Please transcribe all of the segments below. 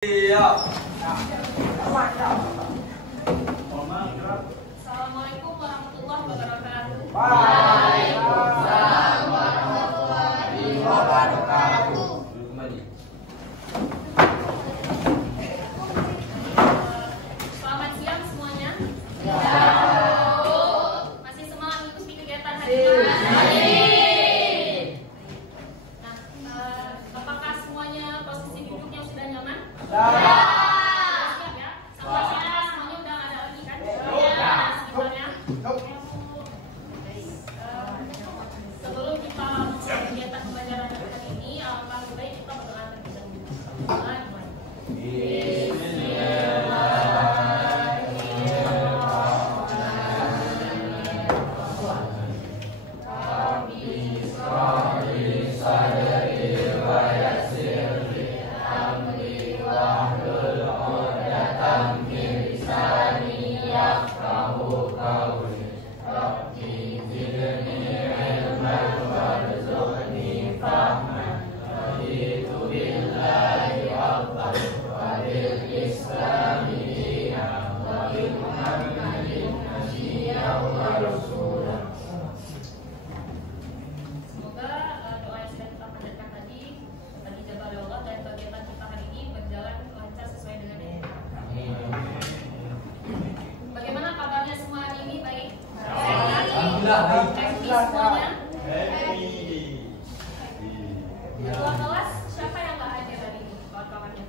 Iya. Assalamualaikum warahmatullahi wabarakatuh. Waalaikumsalam warahmatullahi wabarakatuh. Selamat siang semuanya. Masih semangat mengikuti kegiatan hari ini? Nah, apakah semuanya posisi duduknya sudah nyaman? Siap ya? Semuanya udah ada lagi kan? Ya, sebenarnya. Sebelum kita mulai kegiatan pembelajaran hari ini, alangkah lebih baik kita berdoa terlebih dahulu. Semoga doa yang sudah kita panjatkan tadi dijabah oleh Allah dan kegiatan kita hari ini berjalan lancar sesuai dengan yang kita harapkan. Bagaimana kabarnya semua hari ini? Baik? Alhamdulillah. Happy semuanya? Ketua kelas siapa yang nggak hadir hari ini? Kawan-kawannya?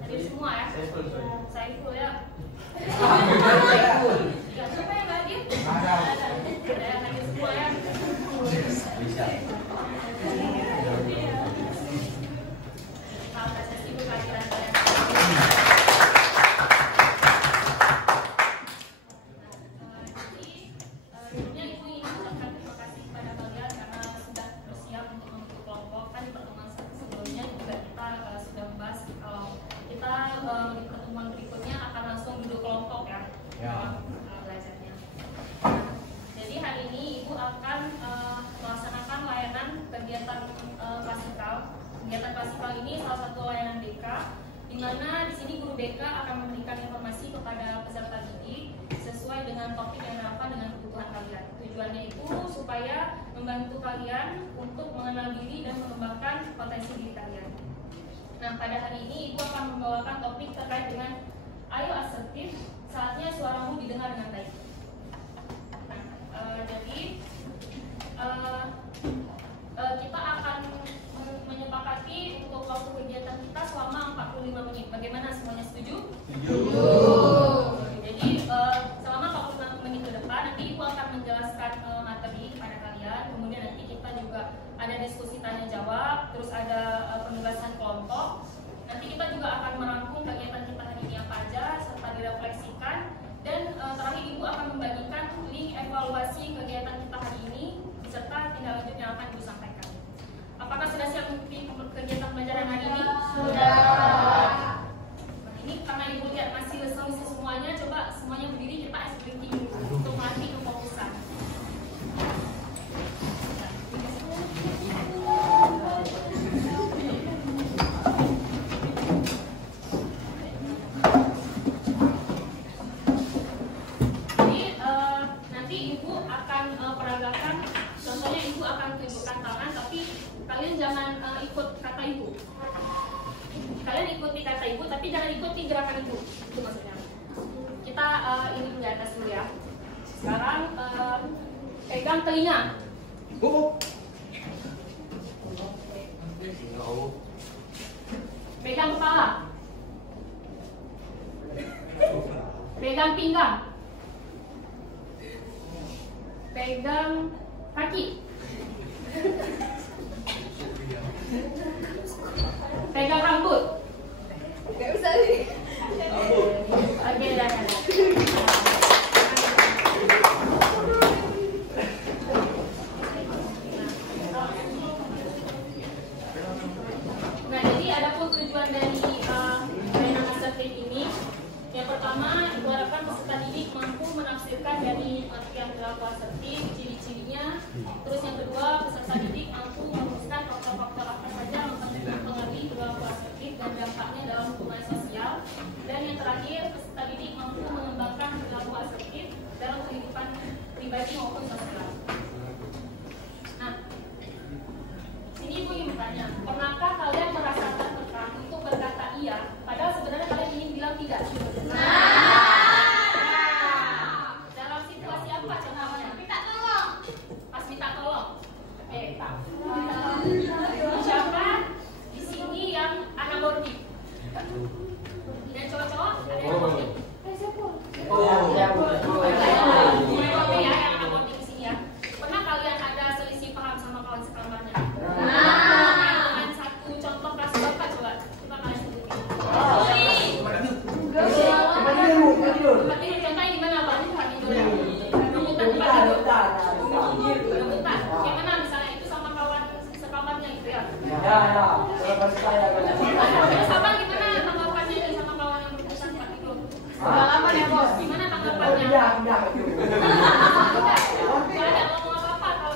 Hadir semua ya? Saiful ya? Ya, siapa yang nggak hadir? Ada yang hadir semua ya? Alhamdulillah, saya sibuk kehadiran kalian. Sebelumnya Ibu ingin mengucapkan terima kasih kepada kalian karena sudah bersiap untuk membentuk kelompok. Kan di pertemuan sebelumnya juga kita sudah membahas kalau kita di pertemuan berikutnya akan langsung duduk kelompok ya. Belajarnya. Jadi hari ini Ibu akan melaksanakan layanan kegiatan klasikal. Kegiatan klasikal ini salah satu layanan BK, di mana di sini guru BK akan memberikan informasi kepada peserta didik sesuai dengan topik yang relevan dengan kebutuhan kalian. Tujuannya itu supaya membantu kalian untuk mengenal diri dan mengembangkan potensi diri kalian. Nah, pada hari ini Ibu akan membawakan topik terkait dengan ayo asertif, saatnya suaramu didengar dengan baik. Nah, jadi kita akan menyepakati untuk waktu kegiatan kita selama 45 menit. Bagaimana, semuanya setuju? Setuju. Jadi selama 45 menit ke depan nanti Ibu akan menjelaskan materi kepada kalian. Kemudian nanti kita juga ada diskusi tanya jawab, terus ada penugasan kelompok. Nanti kita juga akan merangkum kegiatan kita hari ini apa aja serta direfleksikan. Dan terakhir Ibu akan membagikan link evaluasi kegiatan kita hari ini serta tindak lanjut yang akan Ibu sampaikan. Apakah sudah siap mengikuti kegiatan pembelajaran hari ini? Sudah. Nah, ini karena Ibu lihat masih lesu-lesu semuanya, coba semuanya berdiri, kita ice breaking untuk melatih kefokusan. Jadi nanti Ibu akan peragakan, contohnya Ibu akan tunjukkan tangan, tapi kalian jangan ikut kata Ibu. Kalian ikuti kata Ibu, tapi jangan ikuti gerakan Ibu. Itu maksudnya. Kita ini di atas dulu ya. Sekarang pegang telinga. Pegang kepala. Pegang pinggang. Pegang kaki. Pegang rambut. Gak usah sih. Oke, dah. Nah, jadi ada pun tujuan dari layanan asertif ini. Yang pertama, peserta didik mampu menafsirkan dari materi yang berlaku asertif, ciri-cirinya, terus Terus yang kedua, peserta didik mampu merumuskan faktor-faktor apa saja yang mempengaruhi perilaku asertif dan dampaknya dalam hubungan sosial. Dan yang terakhir, peserta didik mampu mengembangkan perilaku asertif dalam kehidupan pribadi maupun sosial. Nah, sini Ibu ingin bertanya, pernahkah kalian merasa tertekan untuk berkata iya, padahal sebenarnya kalian ingin bilang tidak? Dalam situasi apa contohnya? Minta tolong. Pas minta tolong. Oke. Siapa di sini yang anak boarding? Dan cowok-cowok ada yang boarding? Oke ya, yang anak boarding di sini ya. Pernah kalian ada selisih paham sama kawan sekamarnya? Dengan satu contoh kelas bapak coba kalian sebutin. Contohnya gimana Pak? Rebutan. Gimana misalnya itu sama kawan sekamarnya gitu ya? Terus Abang gimana tanggapannya ini sama kawan yang berurusan Pak itu? Pengalaman ya bos. Gimana tanggapannya? Gak ada ngomong apa-apa kalau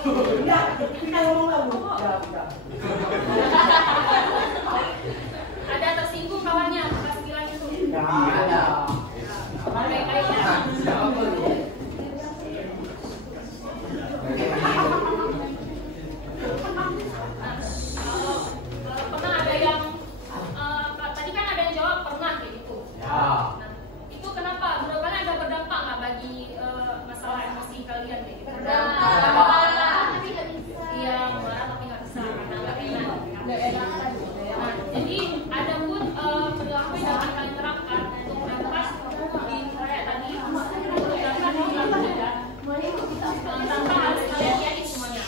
ada tersinggung kawannya pas bilang itu. Baik-baik ya. Pernah ada yang tadi kan ada yang jawab pernah kayak gitu. Nah, itu kenapa? Menurut kalian ada berdampak nggak bagi masalah emosi kalian kayak gitu? Iya, marah tapi nggak bisa karena nggak enak. Nah, jadi ada pun perilaku yang akan kalian terapkan untuk merampas di kayak tadi tanpa harus kalian yakin semuanya.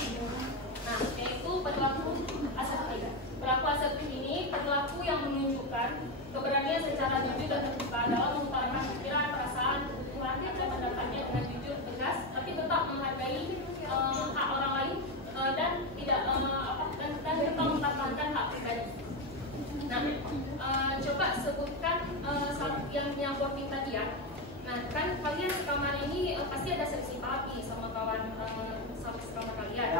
Nah, yaitu perilaku asertif. Perilaku asertif ini perilaku yang menunjukkan keberanian secara jujur dan terbuka dalam mengutarakan pikiran, perasaan, kebutuhan dan pendapatnya dengan jujur, tegas, tapi tetap menghargai hak orang lain dan tidak dan tetap mempertahankan hak pribadi. Nah, coba sebutkan yang voting tadi ya. Nah, kan kalian sekamar ini pasti ada selisih paham sama kawan sekamar kalian.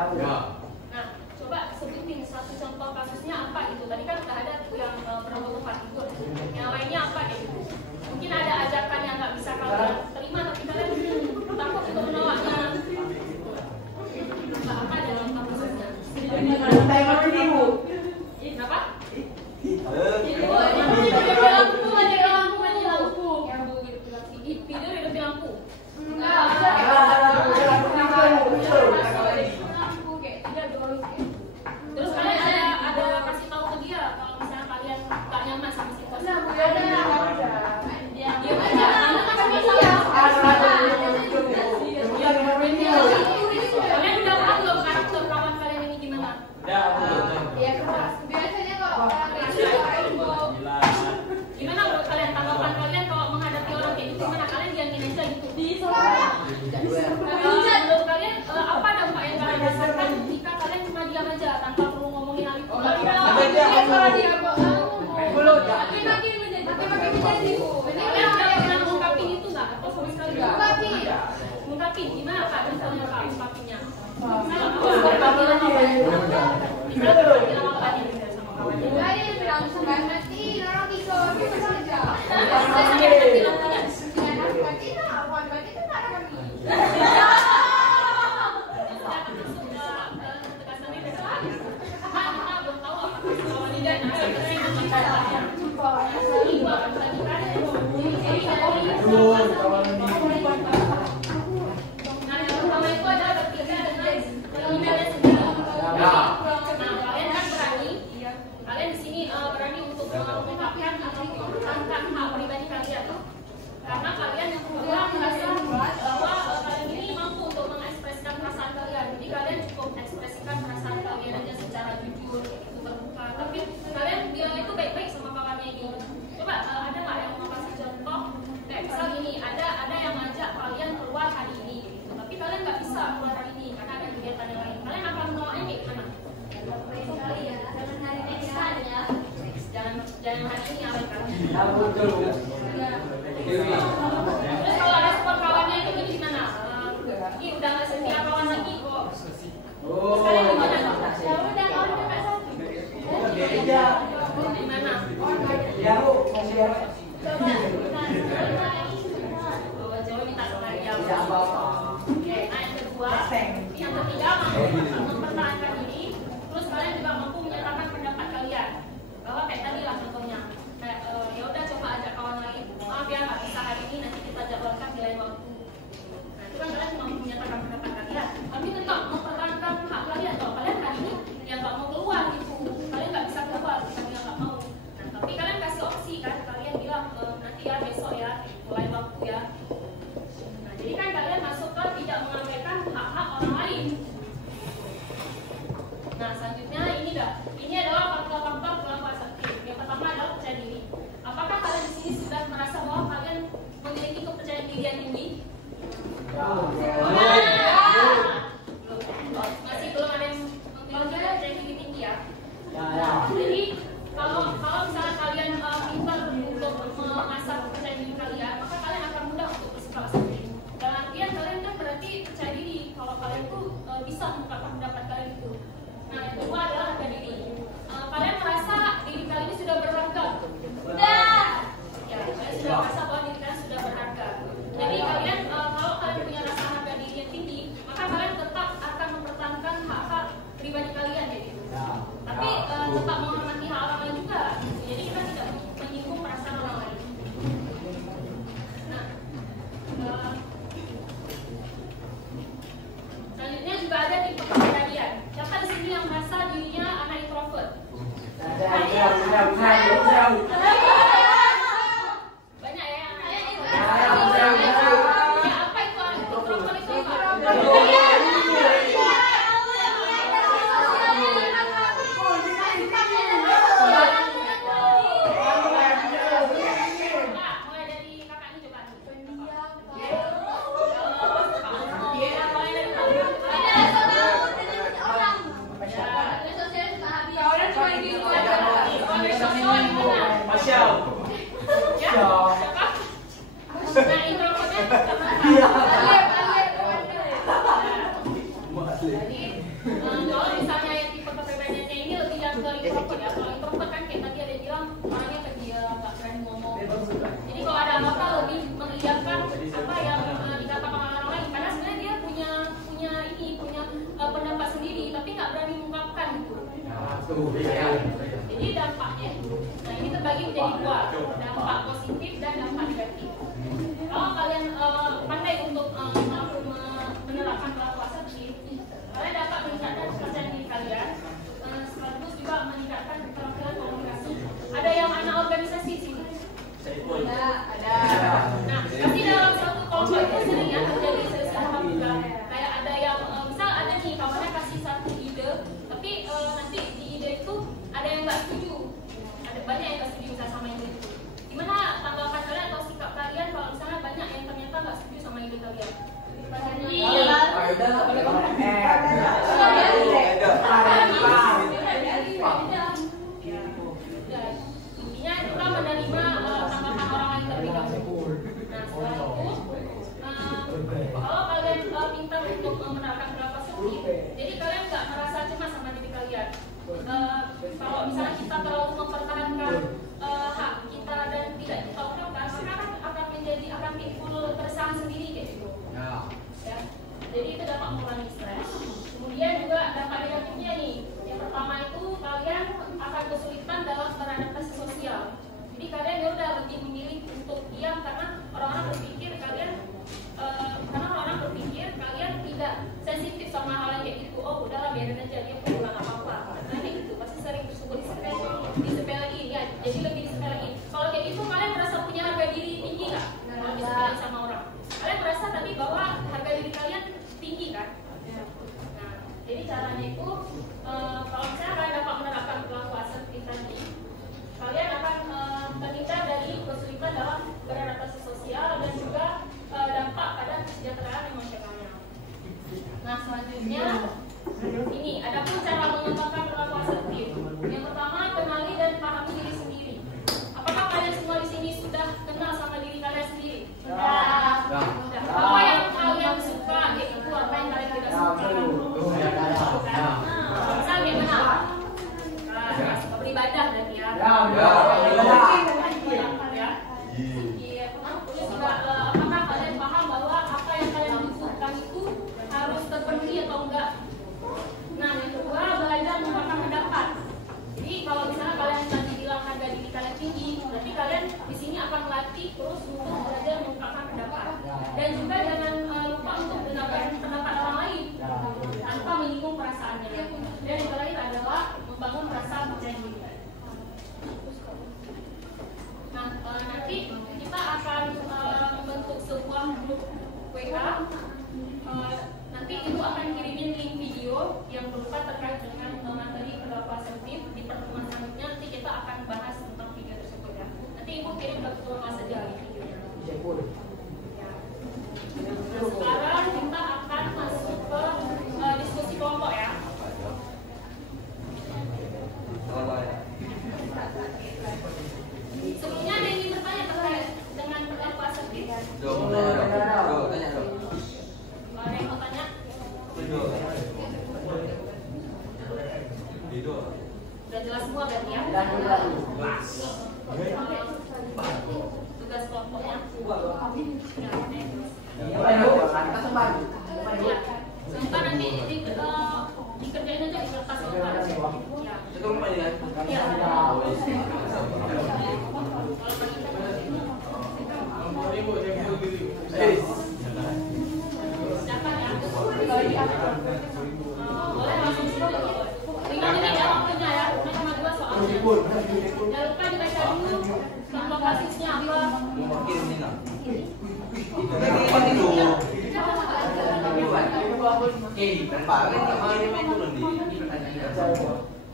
Nah, coba sebutin satu contoh kasusnya apa gitu. Tadi kan udah ada tuh yang berbau tidur. Yang lainnya apa gitu. Mungkin ada ajakan yang nggak bisa kalian terima tapi kalian takut untuk menolaknya. Apa dalam kasusnya? Kenapa? Tidur hidup di lampu. Terus kalian ada kasih tahu ke dia kalau misalnya kalian gak nyaman sama situasi. Diam aja. Kalian udah paham belum karakter kawan kalian ini gimana? Biasanya kalau orang gimana menurut kalian tanggapan kalian kalau menghadapi orang kayak gitu gimana? Kalian diamin aja gitu. Menurut kalian apa dampak yang kalian rasakan jika kalian cuma diam aja tanpa perlu ngomongin hal itu? Kalian udah pernah ngungkapin itu nggak? Atau sama sekali nggak? Ngungkapin gimana Kak? Misalnya Kak ngungkapinnya? Nah, yang pertama itu adalah berpikir dengan keinginannya sendiri. Nah, kalian kan berani, kalian di sini berani untuk mengungkapkan atau mempertahankan hak pribadi kalian, karena kalian yang kedua merasa bahwa kalian ini mampu untuk mengekspresikan perasaan kalian. Jadi kalian cukup ekspresikan perasaan kalian aja secara jujur, itu terbuka. Tapi kalian bilang itu baik-baik sama kawannya ini. Coba ada nggak yang mau kasih contoh? Misal gini, ada yang ngajak kalian keluar hari ini, gitu. Tapi kalian nggak bisa keluar hari ini karena ada kegiatan yang lain. Kalian akan menolaknya kayak gimana? Jangan hari ini apa kan? Terus kalau ada support kawannya itu gimana? Ini udah nggak setia kawan lagi kok. mempertahankan diri, terus kalian juga mampu menyatakan pendapat kalian. Bahwa kayak tadi lah contohnya, kayak ya udah coba ajak kawan lain, maaf ya nggak bisa hari ini, nanti kita jadwalkan di lain waktu. Nah itu kan kalian mampu menyatakan pendapat kalian, tapi tetap mempertahankan hak kalian. Kalau kalian hari ini yang nggak mau keluar gitu, kalian nggak bisa keluar, kalian nggak mau. Nah tapi kalian kasih opsi kan, kalian bilang nanti ya besok ya, mulai waktu ya. Nah jadi kan kalian masuk ke tidak mengabaikan hak-hak orang lain. Nah selanjutnya ini adalah faktor-faktor kelompok asaktif. Yang pertama adalah percaya diri. Apakah kalian di sini sudah merasa bahwa kalian memiliki kepercayaan diri yang tinggi? Masih belum ada yang memiliki kepercayaan diri tinggi ya. Jadi kalau misalnya kalian pintar untuk mengasah kepercayaan diri kalian, maka kalian akan mudah untuk bersikap asaktif. Dan artian kalian kan berarti percaya diri kalau kalian tuh bisa mengungkapkan pendapat kalian itu. Nah yang kedua adalah harga diri. Kalian merasa diri kalian ini sudah berharga? Sudah. Ya, kalian sudah merasa bahwa diri kalian sudah berharga. Jadi kalian kalau kalian punya rasa harga diri yang tinggi, maka kalian tetap akan mempertahankan hak-hak pribadi kalian ya gitu. Tapi tetap menghormati hak orang lain juga. Jadi kita tidak menyinggung perasaan orang lain. Nah, selanjutnya juga ada tipe kepribadian. Siapa di sini yang merasa dirinya anak introvert? Banyak ya anak introvert. Ya, apa itu anak introvert itu apa? Nah, introvertnya jadi kalau misalnya yang tipe kepribadiannya ini lebih yang ke introvert ya. Kalau introvert kan kayak tadi ada yang bilang orangnya pendiam, nggak berani ngomong. Jadi kalau ada apa-apa lebih mengiyakan apa yang dikatakan orang lain. Karena sebenarnya dia punya pendapat sendiri, tapi nggak berani mengungkapkan gitu. Jadi dampaknya, nah ini terbagi menjadi dua, dampak positif dan dampak negatif. Kalau kalian pandai untuk menerapkan perilaku asaktif, kalian dapat meningkatkan kepercayaan diri kalian, sekaligus juga meningkatkan keterampilan komunikasi. Ada yang anak organisasi sini? Ada. Nah, pasti dalam satu kelompok itu sering ya terjadi selisih paham juga. Kayak ada yang misal ada nih kawannya kasih satu ide, tapi nanti di ide itu ada yang nggak setuju. Ada banyak yang nggak setuju misalnya sama ide itu. Gimana tanggapan kalian atau sikap kalian kalau misalnya banyak yang ternyata nggak setuju sama ide kalian? Intinya kita menerima tanggapan orang lain terlebih dahulu. Nah setelah itu, kalau kalian pintar untuk menerapkan perilaku asaktif, jadi kalian nggak merasa cemas sama diri kalian. Kalau misalnya kita terlalu mempertahankan hak kita dan tidak kita ungkapkan, maka akan timbul keresahan sendiri kayak gitu. Ya. Jadi itu dapat mengurangi stres. Kemudian juga dampak negatifnya nih. Yang pertama itu kalian akan kesulitan dalam beradaptasi sosial. Jadi kalian ya udah lebih memilih untuk diam karena orang-orang berpikir kalian tidak sensitif sama hal yang kayak gitu. Oh udahlah biarin aja dia pulang nggak apa-apa. Nah kayak gitu pasti sering disebut disepelein ya. Jadi lebih disepelein. Kalau kayak gitu kalian merasa punya harga diri tinggi nggak? Kalau disepelein sama orang, kalian merasa tapi bahwa harga diri kalian tinggi kan? Nah jadi caranya itu kalau misalnya kalian dapat menerapkan perilaku asaktif tadi, kalian akan terhindar dari kesulitan dalam beradaptasi sosial dan juga dampak pada kesejahteraan emosionalnya. Nah selanjutnya ini ada pun cara mengembangkan perilaku asaktif. Yang pertama, kenali dan pahami diri sendiri. Apakah kalian semua di sini sudah kenal sama diri kalian sendiri? Sudah. Apa yang kalian suka, itu apa yang kalian tidak suka? Misal gimana? Suka beribadah berarti ya. Apakah kalian paham bahwa apa yang kalian butuhkan itu harus terpenuhi atau enggak? WA. Nanti ibu akan kirimin link video yang berupa terkait dengan materi kelompok asertif. Di pertemuan selanjutnya nanti kita akan bahas tentang video tersebut ya. Nanti ibu kirim ke kelas saja videonya. Nah, sekarang kita akan masuk ke diskusi kelompok ya. Sebelumnya ada yang ingin bertanya terkait dengan perilaku asertif? Tanya dong. Ada yang mau tanya? Sudah jelas semua berarti ya? Tugas kelompoknya. Sebentar nanti dikerjain aja di kertas sebentar. Ya. Silakan ya. Boleh langsung sini. 5 menit ya waktunya ya. Cuma 2 soalnya. Jangan lupa dibaca dulu kelompok basisnya apa.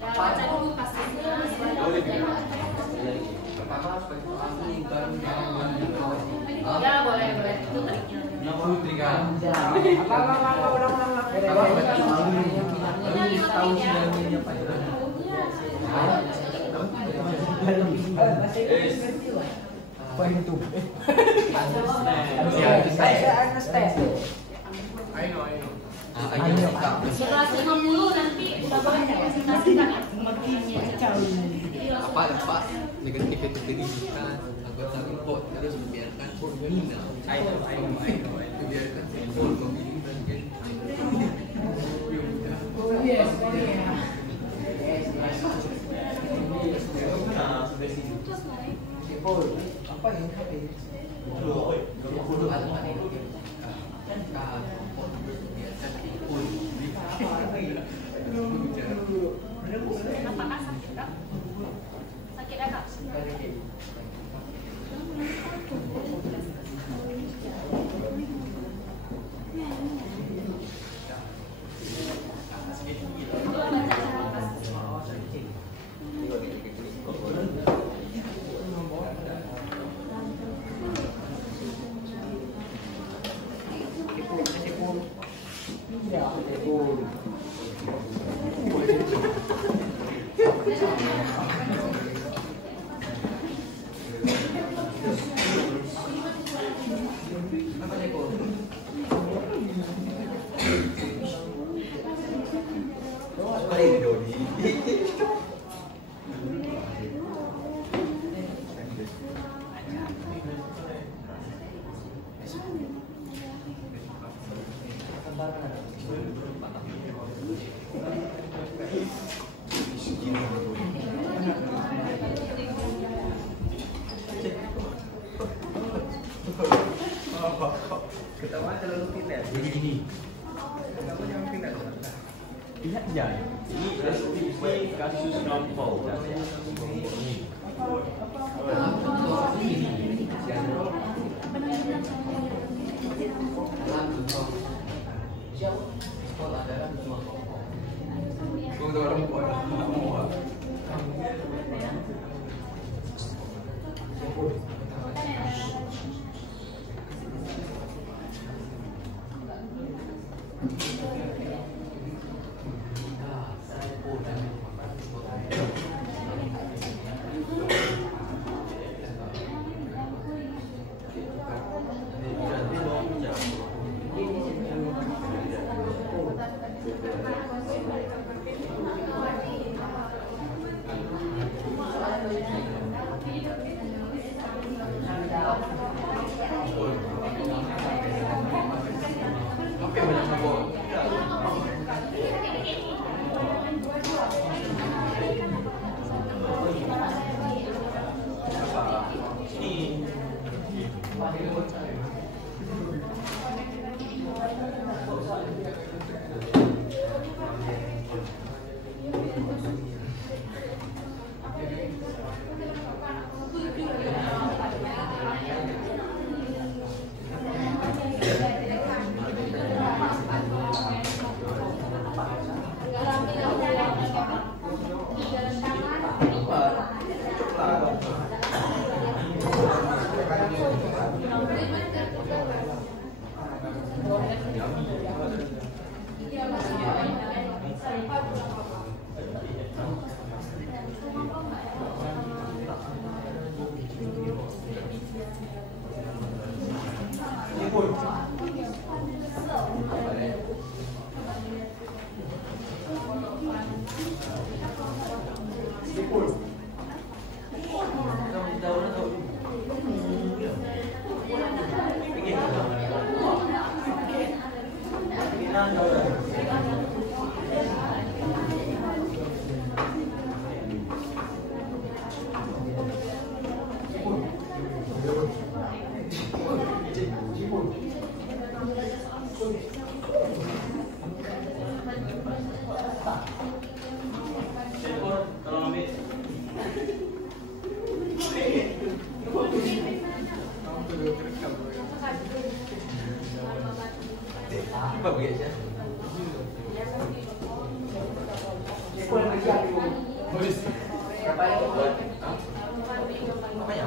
Baca dulu kasusnya. Ya boleh itu triknya. Apa itu? Ayo. 150 nanti udah boleh dipresentasikan ya. Apa negatif itu pendidikan anggota import harus membiarkan pembina membiarkan import pembina Apa yang Apakah sakit kak? Sakit ya kak? ketawa terlalu pindah begini kenapa jangan pindah lihat aja ini kasus non-fault ini Berapa itu? Apa ya?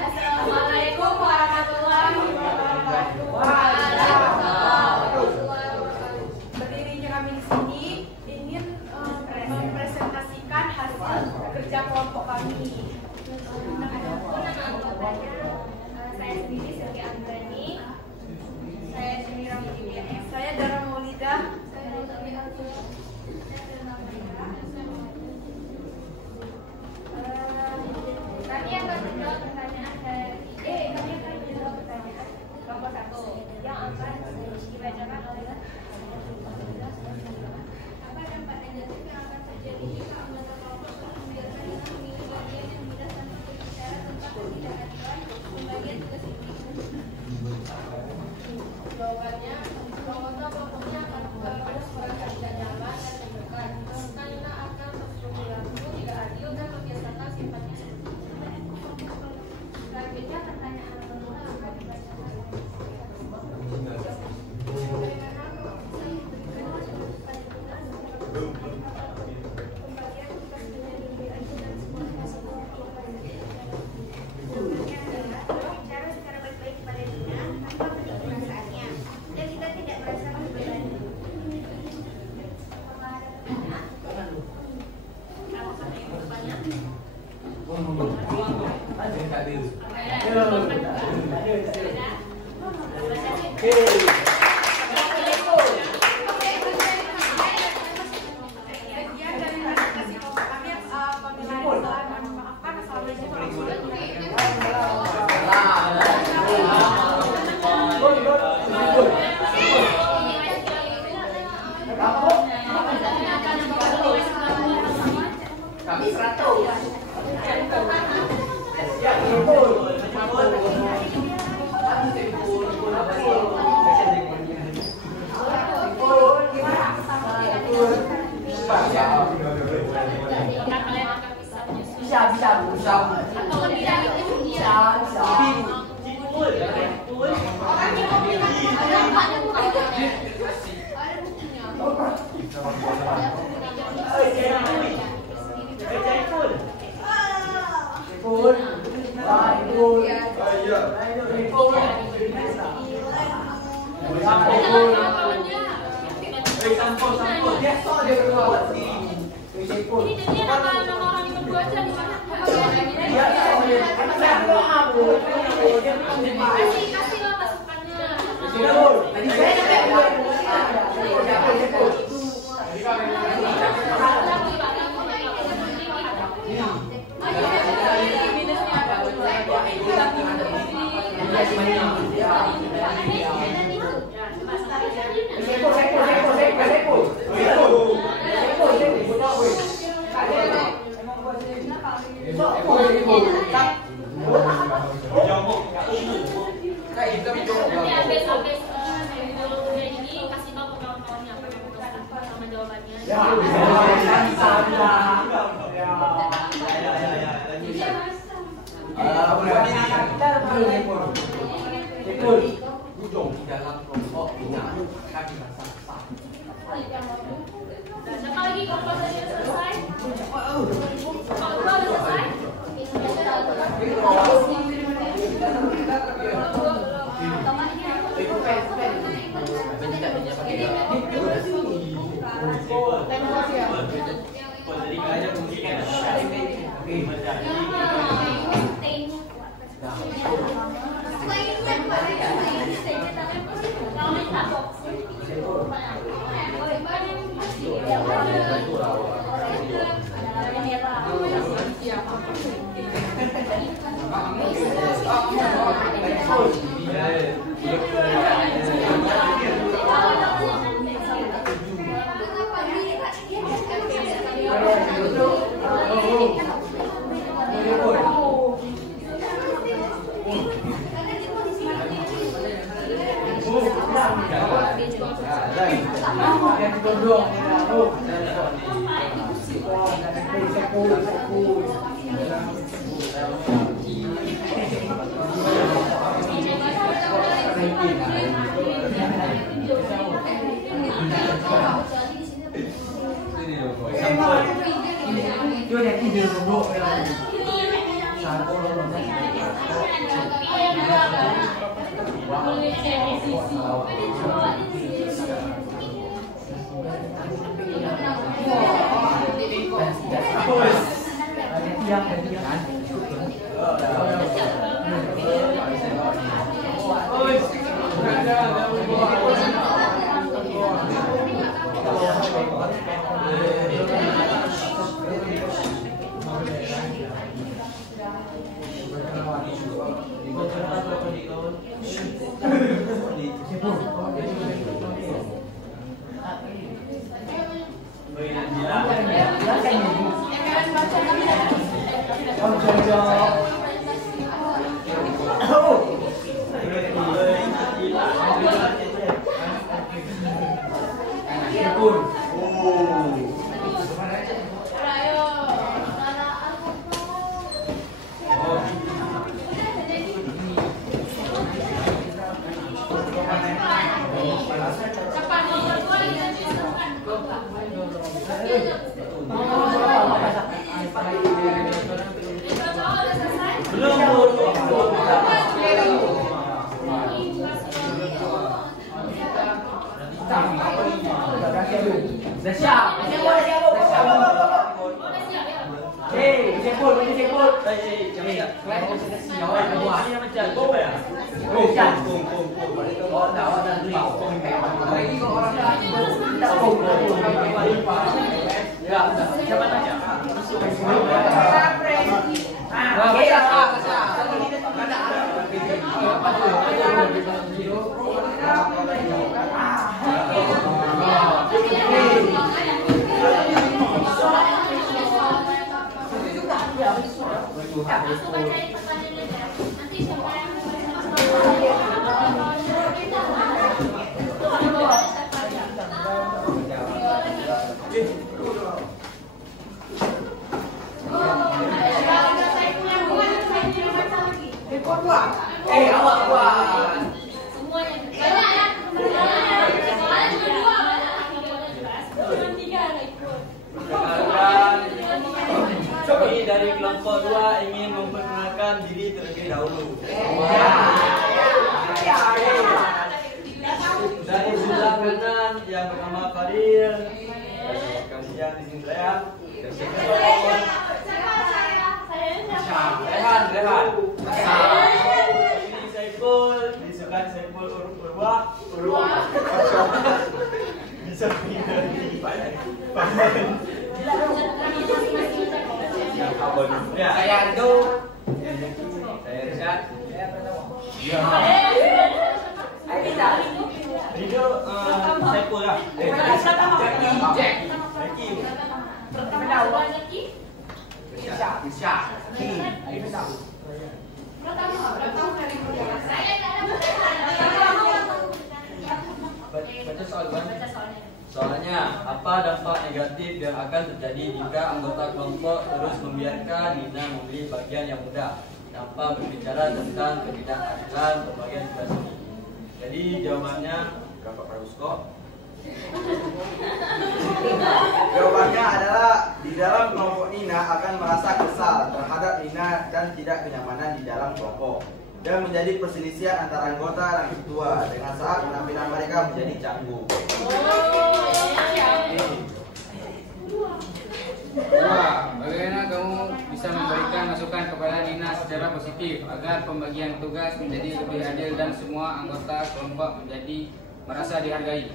Assalamualaikum warahmatullahi wabarakatuh. Berdirinya kami di sini ingin mempresentasikan hasil kerja kelompok kami. Saya sendiri Sylvia Andrani. Saya sendiri Ramudya. Saya Dara Maulida. Kami akan menjawab pertanyaan kelompok 1 yang akan dibacakan oleh apa dampak negatif yang akan terjadi jika anggota kelompok telah membiarkan yang memilih bagian yang mudah tanpa berbicara tentang ketidakadilan pembagian tugas individu. Jawabannya, anggota kelompoknya akan pada sekolah yang tidak nyaman dan tertekan karena akan berperilaku tidak adil dan membiasakan sifatnya. Selanjutnya pertanyaan kedua akan dibacakan. Berbicara secara baik-baik kepada Dina tanpa menyinggung perasaannya dan kita tidak merasa terbebani. Apakah ada pertanyaan? Apakah ada yang bertanya? Sekian dari presentasi kelompok kami. Apabila ada salah, mohon maafkan. Assalamualaikum warahmatullahi Kami 100. wabarakatuh. Kalau tidak itu dia. Ini jadi nama orang itu gua aja di mana? Kasih lah masukannya. Nanti habis ini kasih tahu ke kawan-kawannya apa yang mau sama jawabannya. Di dalam kelompok kami merasa sah. Siapa lagi komposisi selesai? Kalau udah selesai? buat. Awak buat. Semuanya banyak ya. Soalnya cuma dua banyak. Cuma tiga ada ikut. Kami dari kelompok 2 ingin memperkenalkan diri terlebih dahulu. Dari sebelah kanan yang bernama Fadil. Kemudian di sini saya. Rehan. Ini Saiful, di sebelah Saiful Urwa. Bisa pindah di ya, saya Ardo. Saya Rizal. Ridho, Saiful lah. Baca soalnya. Soalnya, apa dampak negatif yang akan terjadi jika anggota kelompok terus membiarkan Nina memilih bagian yang mudah tanpa berbicara tentang ketidakadilan pembagian tugas ini? Jadi jawabannya berapa Pak Usko? Jawabannya adalah di dalam kelompok Nina akan merasa kesal terhadap Nina dan tidak kenyamanan di dalam kelompok dan menjadi perselisihan antara anggota dan ketua dengan saat penampilan mereka menjadi canggung. Bagaimana kamu bisa memberikan masukan kepada Nina secara positif agar pembagian tugas menjadi lebih adil dan semua anggota kelompok menjadi merasa dihargai?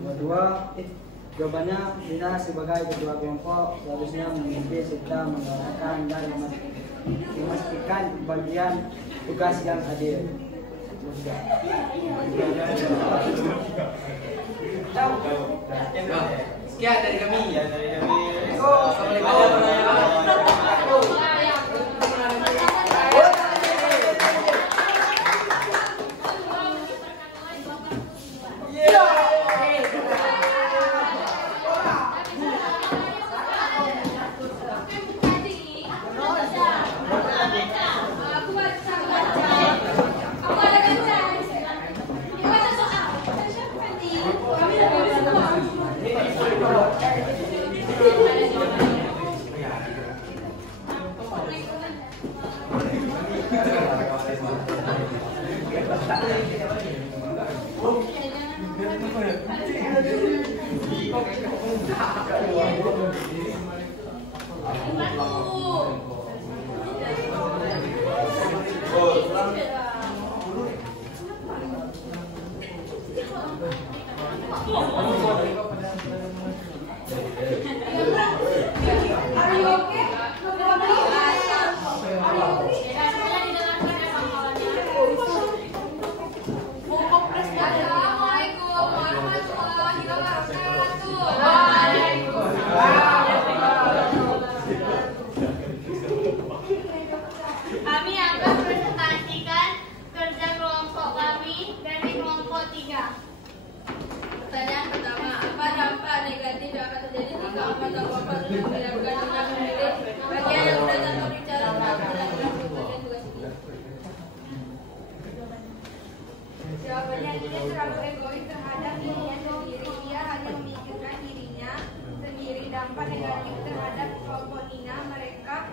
Kedua, jawabannya Nina sebagai ketua kelompok seharusnya memimpin serta menggarapkan dan memastikan bagian tugas yang adil. Sekian dari kami. Kami akan presentasikan kerja kelompok kami dari kelompok 3. Pertanyaan pertama, apa dampak negatif yang akan terjadi jika anggota kelompok terus membiarkan Nina memilih bagian yang mudah tanpa bicara tentang ketidakadilan pembagian tugas ini? Jawabannya dia terlalu egois terhadap dirinya sendiri. Dia hanya memikirkan dirinya sendiri. Dampak negatif terhadap kelompok Nina, mereka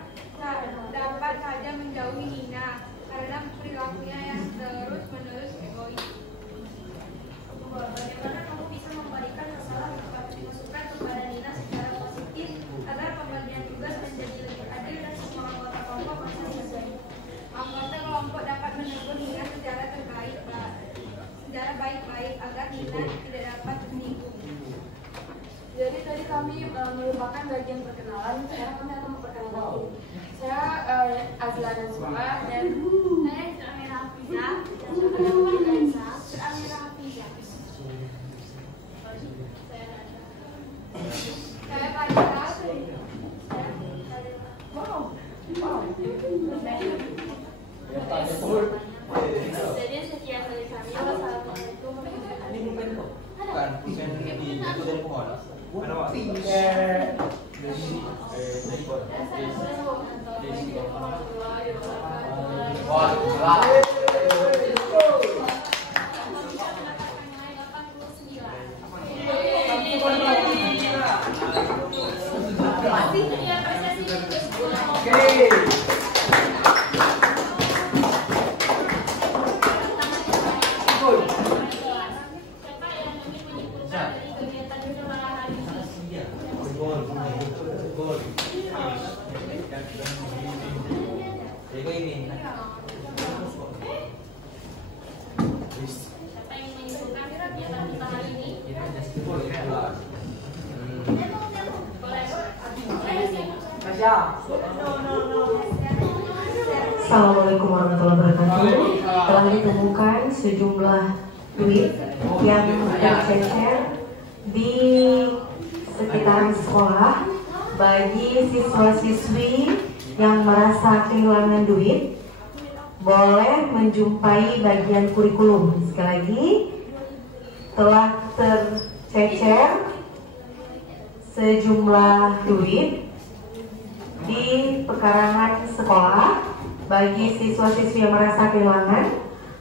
dapat saja menjauhi Nina karena perilakunya yang terus-menerus egois. Bagaimana kamu bisa memberikan masalah masukan kepada Nina secara positif agar pembagian tugas menjadi lebih adil dan semua anggota kelompok merasa dihargai? Anggota kelompok dapat menegur Nina secara baik-baik agar Nina tidak dapat tersinggung. Jadi tadi kami merupakan bagian perkenalan. Sekarang kami akan memperkenalkan diri. Saya Azla Nazwa dan Saya Amira Hafizah. Saya Amira Hafizah. Saya Fadila. Jadi sekian dari kami. Wassalamualaikum warahmatullahi wabarakatuh. Bukan, di dari pohon. Assalamualaikum warahmatullahi wabarakatuh. Telah ditemukan sejumlah duit yang tercecer di sekitaran sekolah bagi siswa-siswi yang merasa kehilangan duit. Boleh menjumpai bagian kurikulum. Sekali lagi, telah tercecer sejumlah duit di pekarangan sekolah bagi siswa-siswi yang merasa kehilangan.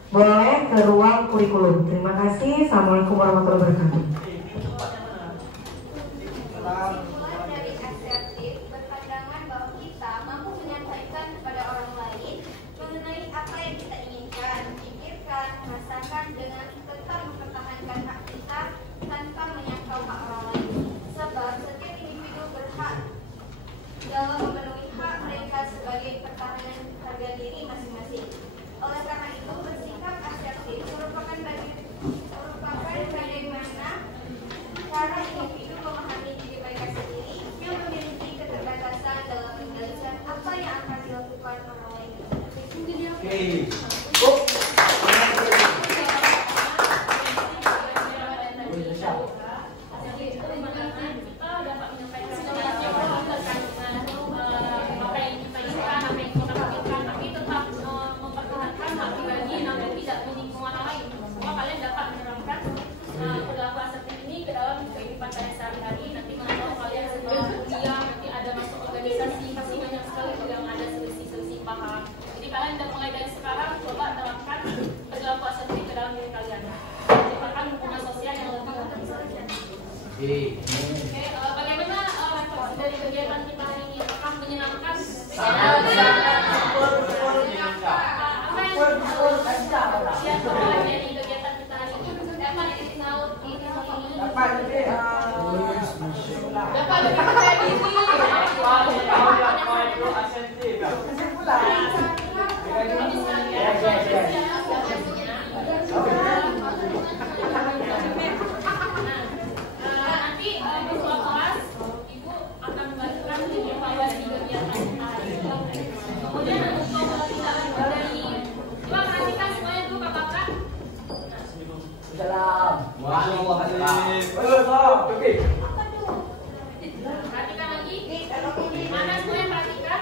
Boleh ke ruang kurikulum. Terima kasih. Assalamualaikum warahmatullahi wabarakatuh. Kesimpulan dari asertif berpandangan bahwa kita mampu menyampaikan kepada orang lain mengenai apa yang kita inginkan, pikirkan, rasakan dengan tetap mempertahankan hak kita tanpa menyangkal hak orang lain. Sebab setiap individu berhak dalam memenuhi hak mereka sebagai pertahanan harga diri masing-masing. Oleh karena itu, bersikap asertif merupakan bagaimana cara individu memahami diri mereka sendiri yang memiliki keterbatasan dalam mengendalikan apa yang akan dilakukan orang lain. Bagaimana dari kegiatan kita hari ini? Apakah menyenangkan? Dari kegiatan kita hari ini dapat tahu ini dapat perhatikan lagi, mana semua yang perhatikan.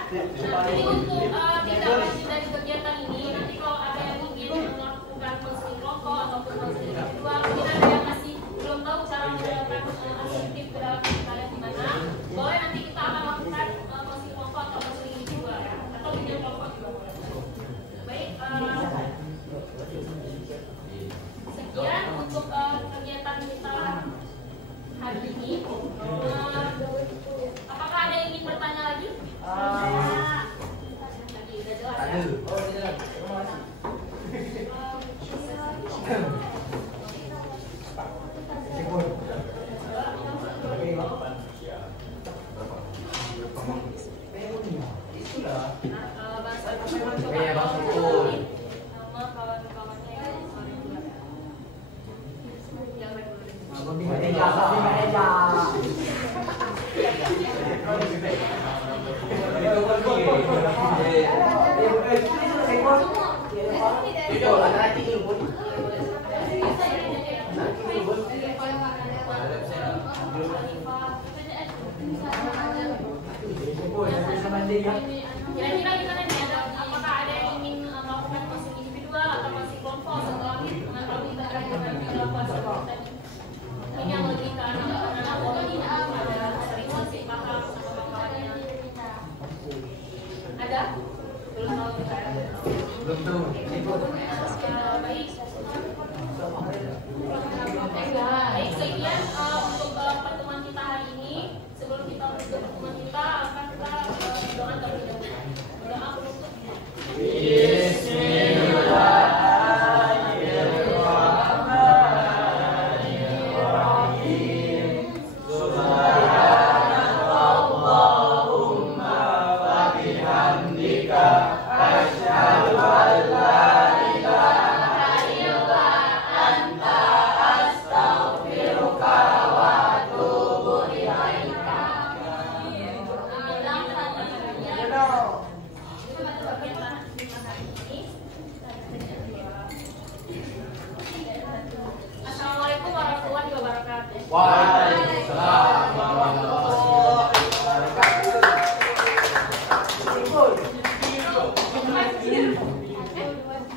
Jadi untuk tidak lanjut dari kegiatan ini, nanti kalau ada yang ingin melakukan konseling kelompok ataupun konseling individual, mungkin ada yang masih belum tahu cara melakukan asertif ke dalam kalian gimana, boleh nanti kita akan lakukan konseling kelompok atau konseling individual ya, atau video kelompok juga boleh. Baik, sekian untuk kegiatan kita hari ini. Apakah ada yang ingin bertanya lagi? Lagi udah jelas ya? Kira-kira gimana nih? Apakah ada yang ingin melakukan konseling individual atau konseling kelompok setelah mengetahui tentang dilakukan tadi? Ini yang lebih ke anak-anak, ada sering konseling paham.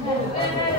Benar.